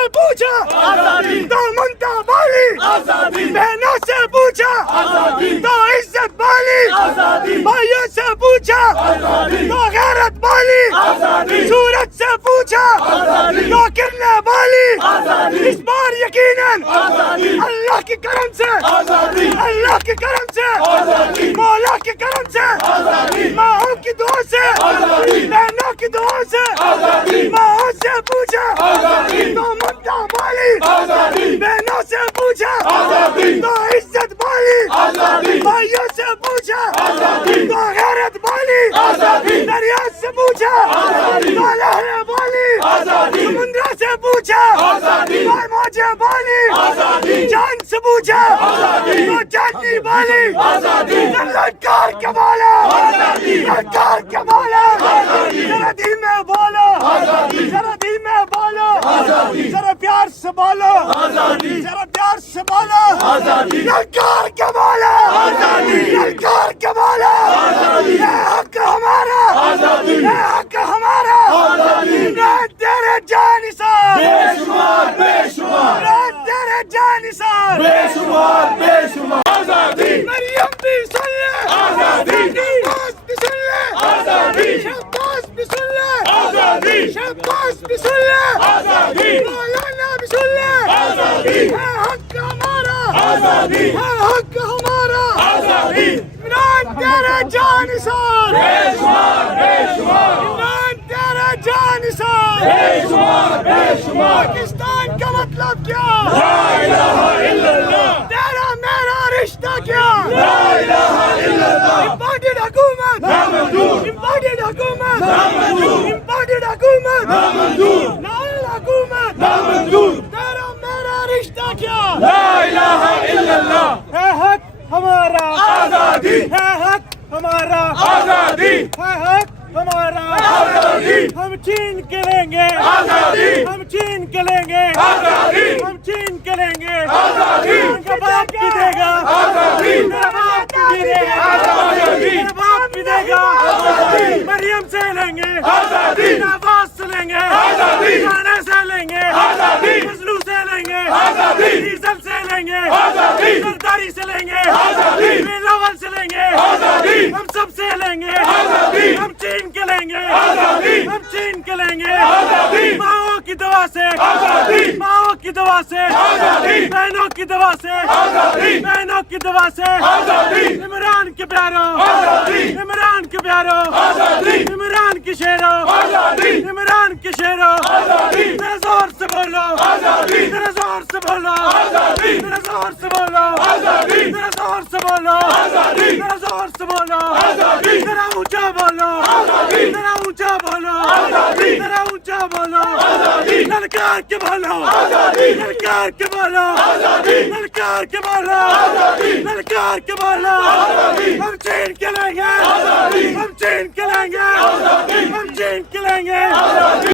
سے پوچھا تو ممتا بالی، بہنوں سے پوچھا تو عزت بالی، بھائیوں سے پوچھا تو غیرت بالی، سورج سے پوچھا تو کرنے بالی۔ اس بار یقیناً اللہ کے کرم سے، اللہ کے کرم سے، مولا کے کرم سے، ماؤں کی دعا سے، بہنوں کی دعا سے، ماؤں سے پوچھا تو ممتا بالی، بہنوں سے پوچھا تو عزت بالی، بھائیوں سے پوچھا تو غیرت بالی، دریا سے پوچھا تو لہریں بالی، سمندر سے پوچھا تو موجیں بالی، چاند سے پوچھا تو چاندنی بالی، للکار کے بالا، للکار کے بالا، ذرا دھیمے بولو، ذرا دھیمے بولو، ذرا پیار سے بولو، ذرا پیار سے بولو، للکار کے بالا، للکار کے بالا، یہ حق ہمارا، یہ حق ہمارا، نہ تیرے جانثار، نہ تیرے جانثار، مریم بھی سن لے، شہباز بھی سن لے، شہباز بھی سن لے، شہباز بھی سن لے، مولانا بھی سن لے، ہے حق ہمارا، ہے حق ہمارا، عمران تیرے جانثار، عمران تیرے جانثار، پاکستان کا مطلب کیا؟ لا الہ الا اللہ، تیرا میرا رشتہ کیا؟ لا الہ الا اللہ، امپورٹڈ حکومت، امپورٹڈ حکومت، امپورٹڈ حکومت، نائل حکومت، تیرا میرا رشتہ کیا؟ لا الہ الا اللہ، ہے حق ہمارا آزادی، ہے حق ہمارا آزادی، ہے حق ہمارا آزادی، ہم چھین کے لیں گے آزادی، ہم چھین کے لیں گے آزادی، ہم چھین کے لیں گے آزادی، ان کا باپ بھی دے گا آزادی، میرا باپ بھی دے گا آزادی، میرا باپ بھی دے گا آزادی، مریم سے لیں گے آزادی، نواز سے لیں گے آزادی، رانا سے لیں گے آزادی، فضلو سے لیں گے آزادی، ڈیزل سے لیں گے آزادی، سرداری سے لیں گے آزادی، بلاول سے لیں گے آزادی، ہم سب سے لیں گے آزادی، ہم چھین کے لیں گے آزادی، ہم چھین کے لیں گے آزادی، ماؤں کی دعا سے آزادی، ماؤں کی دعا سے آزادی، بہنوں کی دعا سے آزادی، بہنوں کی دعا سے آزادی، عمران کے پیاروں آزادی، عمران کے پیاروں آزادی، عمران کی شیروں آزادی، عمران کی شیروں آزادی، ذرا زور سے بولو آزادی، ذرا زور سے بولو آزادی، ذرا زور سے بولو آزادی، ذرا زور سے بولو آزادی، ذرا زور سے بولو آزادی، ذرا اونچا بولو آزادی، ذرا اونچا بولو آزادی، ذرا اونچا بولو آزادی، للکار کے بولو آزادی، للکار کے بولو آزادی، للکار کے بولو آزادی، للکار کے بولو آزادی، ہم چھین کے لیں گے آزادی، ہم چھین کے لیں گے آزادی، ہم چھین کے لیں گے آزادی۔